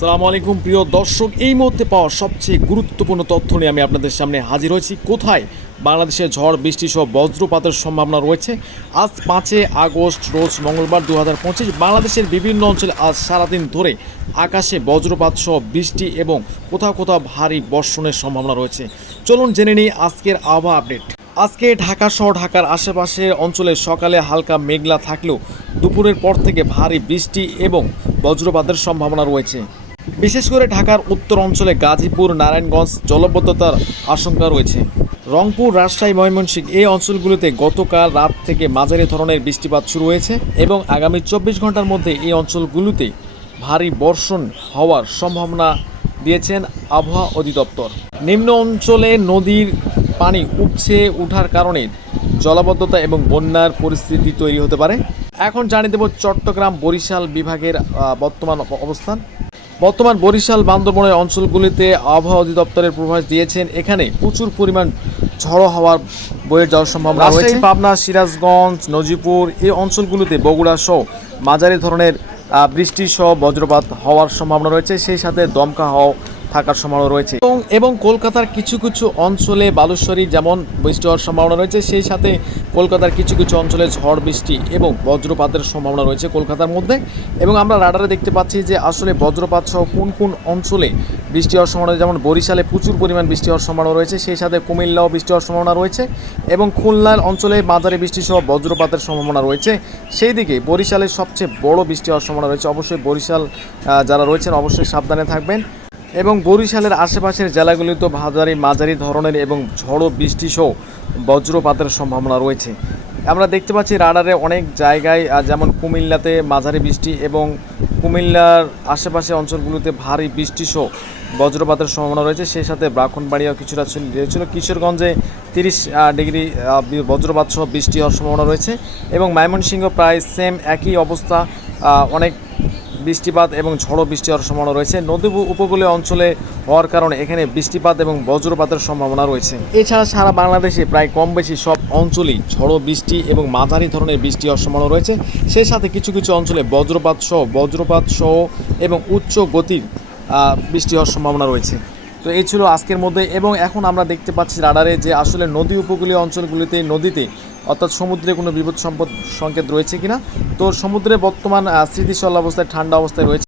সালামু আলাইকুম, প্রিয় দর্শক। এই মুহূর্তে পাওয়া সবচেয়ে গুরুত্বপূর্ণ তথ্য নিয়ে আমি আপনাদের সামনে হাজির হয়েছি। কোথায়? বাংলাদেশে ঝড়, বৃষ্টি সহ বজ্রপাতের সম্ভাবনা রয়েছে। আজ পাঁচে আগস্ট, রোজ মঙ্গলবার দু হাজার পঁচিশ, বাংলাদেশের বিভিন্ন অঞ্চলে আজ সারাদিন ধরে আকাশে বজ্রপাত সহ বৃষ্টি এবং কোথাও কোথাও ভারী বর্ষণের সম্ভাবনা রয়েছে। চলুন জেনে নিই আজকের আবহাওয়া আপডেট। আজকে ঢাকা সহ ঢাকার আশেপাশের অঞ্চলে সকালে হালকা মেঘলা থাকলেও দুপুরের পর থেকে ভারী বৃষ্টি এবং বজ্রপাতের সম্ভাবনা রয়েছে। বিশেষ করে ঢাকার উত্তর অঞ্চলে গাজীপুর, নারায়ণগঞ্জ জলবদ্ধতার আশঙ্কা রয়েছে। রংপুর, রাজশাহী, ময়মনসিংহ এই অঞ্চলগুলোতে গতকাল রাত থেকে মাঝারি ধরনের বৃষ্টিপাত শুরু হয়েছে এবং আগামী চব্বিশ ঘণ্টার মধ্যে এই অঞ্চলগুলোতে ভারী বর্ষণ হওয়ার সম্ভাবনা দিয়েছেন আবহাওয়া অধিদপ্তর। নিম্ন অঞ্চলে নদীর পানি উপছে ওঠার কারণে জলাবদ্ধতা এবং বন্যার পরিস্থিতি তৈরি হতে পারে। এখন জানিয়ে দেব চট্টগ্রাম বরিশাল বিভাগের বর্তমান অবস্থান। বর্তমান বরিশাল বান্দরবনের অঞ্চলগুলিতে আবহাওয়া অধিদপ্তরের প্রভাস দিয়েছেন। এখানে প্রচুর পরিমাণ ঝড়ো হাওয়ার বয়ে যাওয়ার সম্ভাবনা রয়েছে। পাবনা সিরাজগঞ্জ নজিপুর এই অঞ্চলগুলিতে বগুড়া সহ মাঝারি ধরনের বৃষ্টি সহ বজ্রপাত হওয়ার সম্ভাবনা রয়েছে। সেই সাথে দমকা হাওয়া থাকার সম্ভাবনা রয়েছে। এবং এবং কলকাতার কিছু কিছু অঞ্চলে বালুশ্বরী যেমন বৃষ্টি হওয়ার সম্ভাবনা রয়েছে, সেই সাথে কলকাতার কিছু কিছু অঞ্চলে ঝড়, বৃষ্টি এবং বজ্রপাতের সম্ভাবনা রয়েছে কলকাতার মধ্যে। এবং আমরা রাডারে দেখতে পাচ্ছি যে আসলে বজ্রপাত সহ কোন কোন অঞ্চলে বৃষ্টি হওয়ার সম্ভাবনা যেমন বরিশালে প্রচুর পরিমাণ বৃষ্টি হওয়ার সম্ভাবনা রয়েছে, সেই সাথে কুমিল্লাও বৃষ্টি হওয়ার সম্ভাবনা রয়েছে এবং খুলনার অঞ্চলে মাঝারি বৃষ্টি সহ বজ্রপাতের সম্ভাবনা রয়েছে। সেই দিকে বরিশালের সবচেয়ে বড় বৃষ্টি হওয়ার সম্ভাবনা রয়েছে, অবশ্যই বরিশাল যারা রয়েছেন অবশ্যই সাবধানে থাকবেন। এবং বরিশালের আশেপাশের জেলাগুলিতে ভাজারি মাঝারি ধরনের এবং ঝড়ো বৃষ্টি সহ বজ্রপাতের সম্ভাবনা রয়েছে। আমরা দেখতে পাচ্ছি রাডারে অনেক জায়গায় যেমন কুমিল্লাতে মাঝারি বৃষ্টি এবং কুমিল্লার আশেপাশে অঞ্চলগুলোতে ভারী বৃষ্টি সহ বজ্রপাতের সম্ভাবনা রয়েছে। সেই সাথে ব্রাহ্মণবাড়িয়াও কিছুটা ছিল- রয়েছিল। কিশোরগঞ্জে তিরিশ ডিগ্রি বজ্রপাত সহ বৃষ্টি হওয়ার সম্ভাবনা রয়েছে এবং ময়মনসিংহ প্রায় সেম একই অবস্থা অনেক বৃষ্টিপাত এবং ঝড়ো বৃষ্টি হওয়ার সম্ভাবনা রয়েছে। নদী উপকূলীয় অঞ্চলে হওয়ার কারণে এখানে বৃষ্টিপাত এবং বজ্রপাতের সম্ভাবনা রয়েছে। এছাড়া সারা বাংলাদেশে প্রায় কম বেশি সব অঞ্চলেই ঝড়ো বৃষ্টি এবং মাঝারি ধরনের বৃষ্টি হওয়ার সম্ভাবনা রয়েছে। সেই সাথে কিছু কিছু অঞ্চলে বজ্রপাত সহ বজ্রপাত সহ এবং উচ্চ গতির বৃষ্টি হওয়ার সম্ভাবনা রয়েছে। তো এই ছিল আজকের মধ্যে এবং এখন আমরা দেখতে পাচ্ছি রাডারে যে আসলে নদী উপকূলীয় অঞ্চলগুলিতে, নদীতে অর্থাৎ সমুদ্রে কোনো বিপদ সম্পদ সংকেত রয়েছে কিনা? তো সমুদ্রে বর্তমান স্থিতিশীল অবস্থায়, ঠান্ডা অবস্থায় রয়েছে